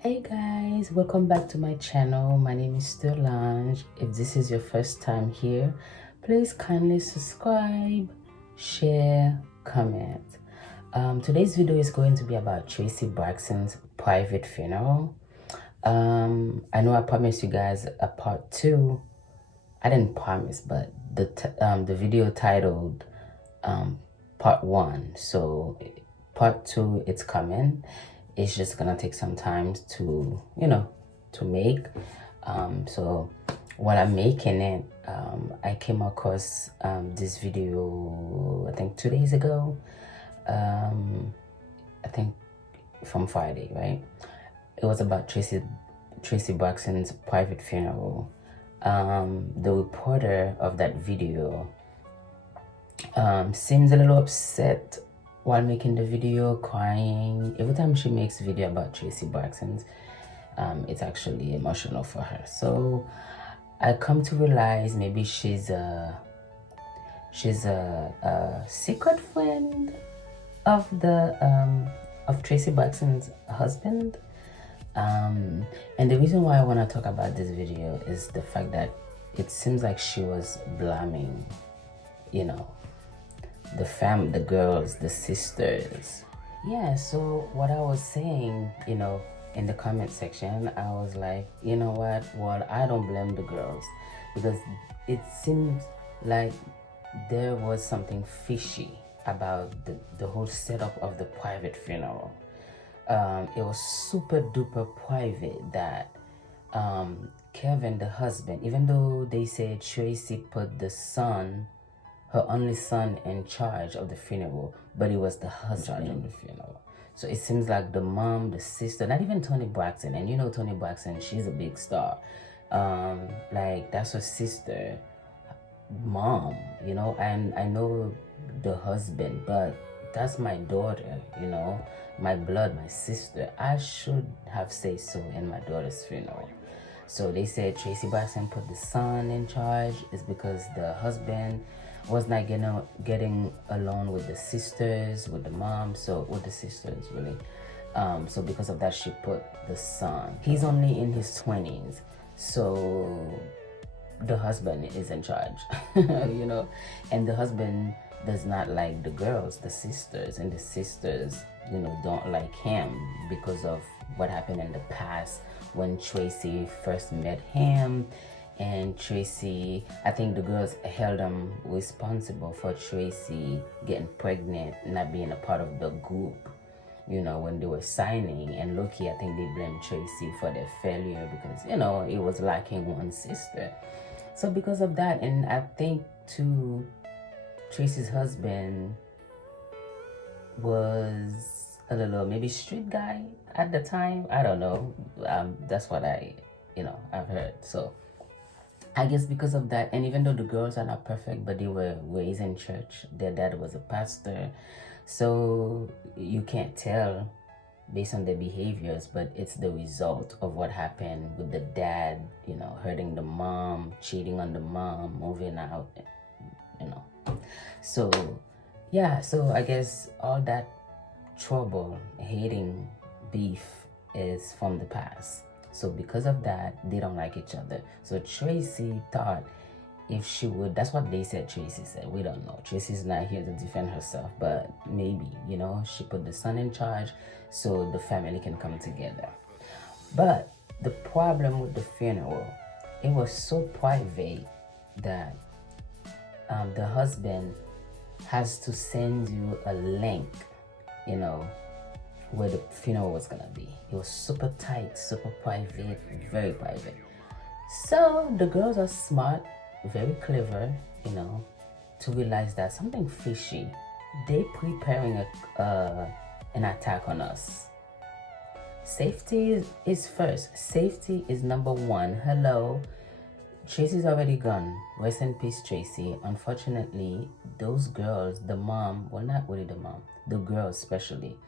Hey guys, welcome back to my channel. My name is Sterlange. If this is your first time here, please kindly subscribe, share, comment. Today's video is going to be about Traci Braxton's private funeral. I know I promised you guys a part two. I didn't promise, but the video titled part one. So part two, it's coming. It's just gonna take some time to to make. So while I'm making it, I came across this video I think 2 days ago. I think from Friday, right? It was about Traci Braxton's private funeral. The reporter of that video seems a little upset while making the video, crying. Every time she makes video about Traci Braxton's, it's actually emotional for her. So I come to realize maybe she's a secret friend of the of Traci Braxton's husband. And the reason why I want to talk about this video is the fact that it seems like she was blaming, you know, the girls, the sisters. Yeah, so what I was saying, in the comment section, I was like, you know what? Well, I don't blame the girls because it seems like there was something fishy about the whole setup of the private funeral. It was super duper private that Kevin, the husband, even though they said Traci put the son, her only son, in charge of the funeral, but it was the husband in charge of the funeral. So it seems like the mom, the sister, not even Toni Braxton, and you know Toni Braxton, she's a big star. Like that's her sister, mom, and I know the husband, but that's my daughter, my blood, my sister. I should have said so in my daughter's funeral. So they said Traci Braxton put the son in charge is because the husband was not getting along with the sisters, with the mom, so with the sisters really. So because of that, she put the son. He's only in his 20s, so the husband is in charge, and the husband does not like the girls, the sisters, and the sisters, don't like him because of what happened in the past when Traci first met him. And Traci, I think the girls held him responsible for Traci getting pregnant, not being a part of the group, when they were signing. And Loki, I think they blamed Traci for their failure because, it was lacking one sister. So because of that, and I think too, Traci's husband was a little maybe street guy at the time. I don't know. That's what I've heard. So I guess because of that, and even though the girls are not perfect, but they were raised in church. Their dad was a pastor, so you can't tell based on their behaviors, but it's the result of what happened with the dad, hurting the mom, cheating on the mom, moving out, you know. So, yeah, so I guess all that trouble, hating, beef is from the past. So because of that, they don't like each other. So Traci thought if she would, that's what they said Traci said. We don't know. Traci's not here to defend herself, but maybe, she put the son in charge so the family can come together. But the problem with the funeral, it was so private that the husband has to send you a link, where the funeral was gonna be. It was super tight, super private, very private. So the girls are smart, very clever, to realize that something fishy. They preparing an attack on us. Safety is first. Safety is number one. Hello. Traci's already gone. Rest in peace, Traci. Unfortunately, those girls, the mom, well, not really the mom, the girls especially,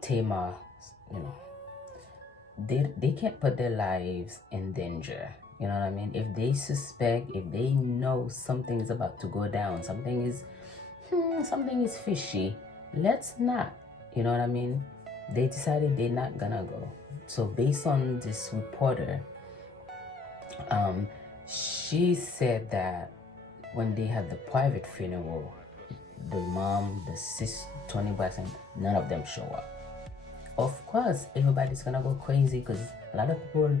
Tamar, they can't put their lives in danger. You know what I mean? If they suspect, if they know something is about to go down, something is fishy, let's not. You know what I mean? they decided they're not gonna go. So based on this reporter, um, she said that when they had the private funeral, the mom, the sis, Tony Braxton, none of them show up. Of course, everybody's gonna go crazy because a lot of people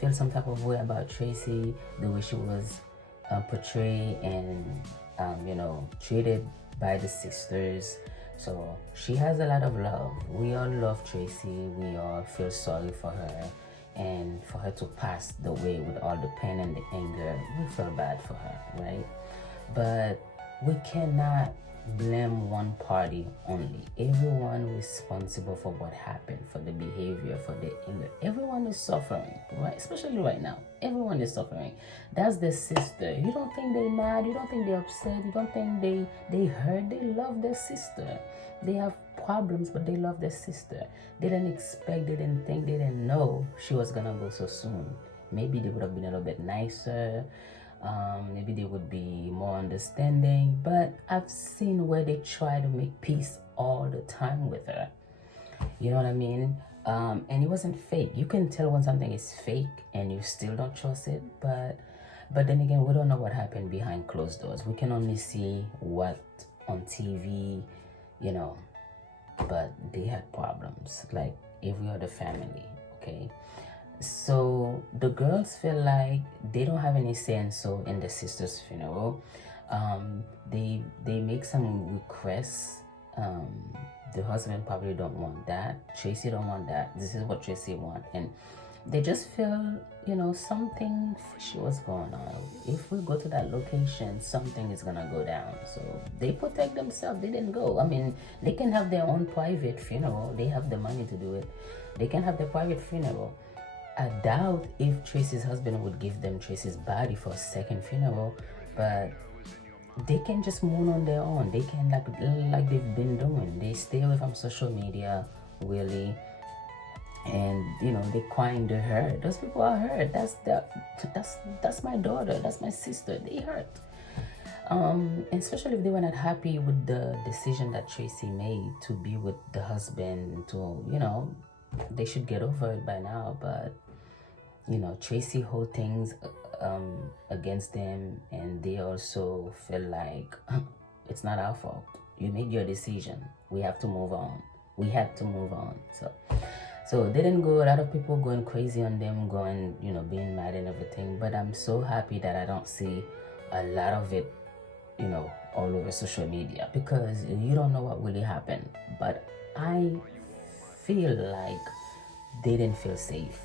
feel some type of way about Traci, the way she was portrayed and treated by the sisters. So she has a lot of love. We all love Traci. We all feel sorry for her, and for her to pass the way with all the pain and the anger, we feel bad for her, right? But we cannot blame one party only. Everyone responsible for what happened, for the behavior, for the anger. Everyone is suffering, right? Especially right now. Everyone is suffering. That's the sister. You don't think they mad, you don't think they're upset, you don't think they hurt. They love their sister. They have problems, but they love their sister. They didn't expect, they didn't think, they didn't know she was gonna go so soon. Maybe they would have been a little bit nicer. Maybe they would be more understanding, but I've seen where they try to make peace all the time with her. You know what I mean? And it wasn't fake. You can tell when something is fake and you still don't trust it, but then again, we don't know what happened behind closed doors. We can only see what on TV, but they had problems like every other family, okay? So the girls feel like they don't have any say so in the sister's funeral. They make some requests. The husband probably don't want that. Traci don't want that. This is what Traci want, and they just feel something fishy was going on. If we go to that location, something is gonna go down. So they protect themselves. They didn't go. I mean, they can have their own private funeral. They have the money to do it. They can have their private funeral. I doubt if Traci's husband would give them Traci's body for a second funeral, but they can just mourn on their own. They can like they've been doing. They stay away from social media, really, and they crying to hurt. Those people are hurt. That's my daughter. That's my sister. They hurt. Especially if they were not happy with the decision that Traci made to be with the husband. They should get over it by now, but Traci hold things against them, and they also feel like it's not our fault. You made your decision. We have to move on. We had to move on. So they didn't go. A lot of people going crazy on them, going being mad and everything. But I'm so happy that I don't see a lot of it, all over social media, because you don't know what really happened. But I feel like they didn't feel safe.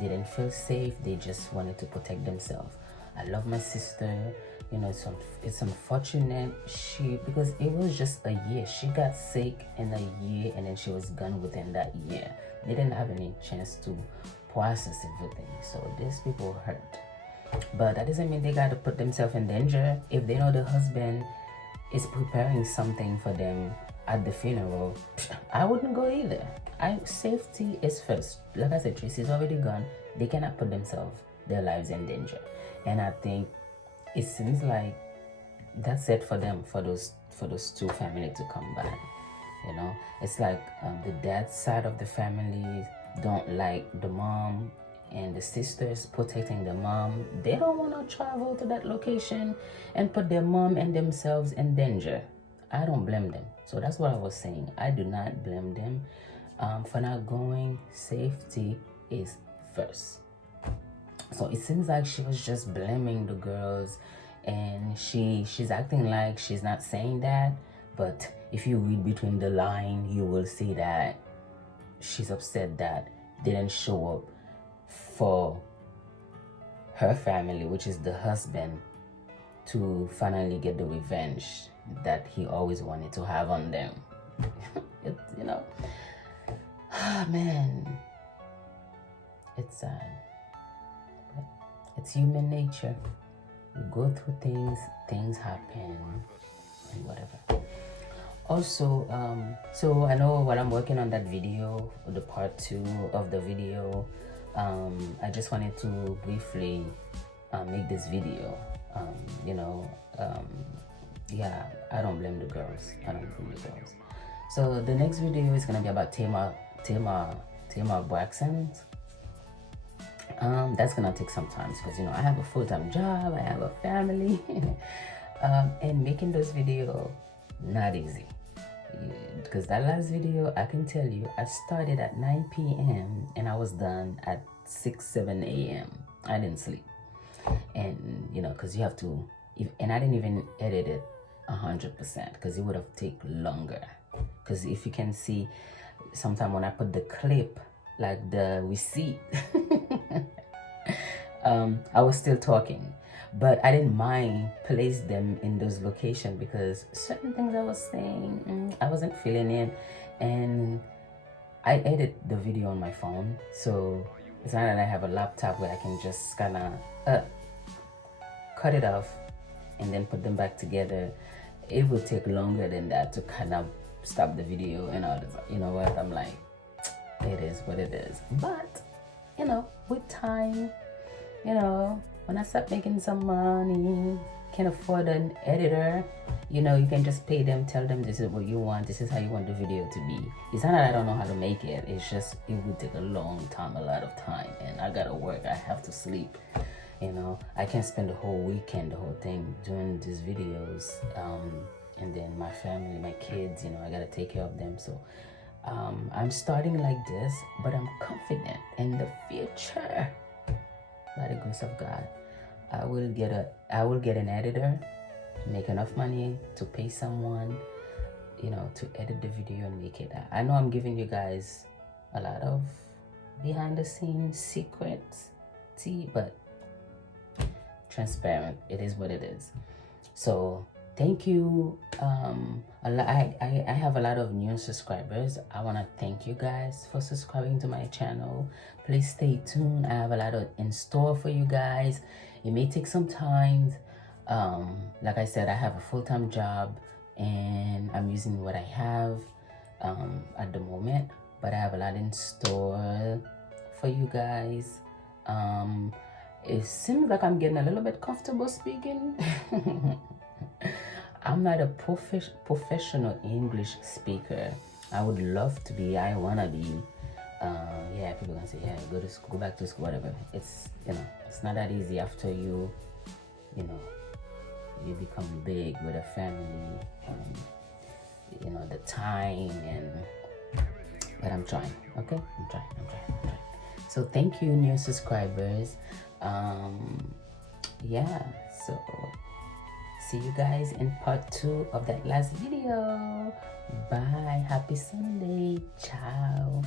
They didn't feel safe. They just wanted to protect themselves. I love my sister. It's unfortunate because it was just a year. She got sick in a year, and then she was gone within that year. They didn't have any chance to process everything. So these people hurt. But that doesn't mean they got to put themselves in danger. If they know the husband is preparing something for them at the funeral, I wouldn't go either. Safety is first. Like I said, Traci's already gone. They cannot put their lives in danger. And I think it seems like that's it for them, for those two families to come back. It's like the dad side of the family don't like the mom, and the sisters protecting the mom. They don't want to travel to that location and put their mom and themselves in danger. I don't blame them. So that's what I was saying. I do not blame them for not going. Safety is first. So it seems like she was just blaming the girls, and she's acting like she's not saying that. But if you read between the line, you will see that she's upset that they didn't show up for her family, which is the husband, to finally get the revenge that he always wanted to have on them. Man, it's sad. But it's human nature. We go through things happen, and whatever. Also, so I know while I'm working on that video, the part 2 of the video, I just wanted to briefly make this video. Yeah, I don't blame the girls. So the next video is gonna be about Tamar Braxton. That's gonna take some time because I have a full-time job, I have a family, and making those videos not easy. Because that last video, I can tell you, I started at 9 p.m. and I was done at 7 a.m. I didn't sleep, and because you have to, and I didn't even edit it 100% because it would have taken longer. Because if you can see, sometimes when I put the clip, like the receipt, I was still talking, but I didn't mind place them in those locations because certain things I was saying, I wasn't feeling it, and I edit the video on my phone, so it's not that I have a laptop where I can just kind of cut it off and then put them back together. It would take longer than that to kind of stop the video and all this. You know what? I'm like, it is what it is. But with time, when I start making some money, can afford an editor, you can just pay them, tell them this is what you want, this is how you want the video to be. It's not that I don't know how to make it, it's just it would take a long time, a lot of time, and I gotta work, I have to sleep. I can't spend the whole weekend, the whole thing doing these videos, and then my family, my kids, I gotta take care of them. So I'm starting like this, but I'm confident in the future, by the grace of God, I will get an editor, make enough money to pay someone, to edit the video and make it. I know I'm giving you guys a lot of behind the scenes secrets, but transparent. It is what it is. So thank you. I have a lot of new subscribers. I want to thank you guys for subscribing to my channel. Please stay tuned. I have a lot in store for you guys. It may take some time. Like I said, I have a full-time job and I'm using what I have at the moment, but I have a lot in store for you guys. It seems like I'm getting a little bit comfortable speaking. I'm not a professional English speaker. I would love to be. I wanna be. Yeah, people gonna say, yeah, go back to school, whatever. It's it's not that easy after you become big with a family. The time but I'm trying. Okay, I'm trying. So thank you, new subscribers. Yeah, so see you guys in part 2 of that last video. Bye. Happy Sunday. Ciao.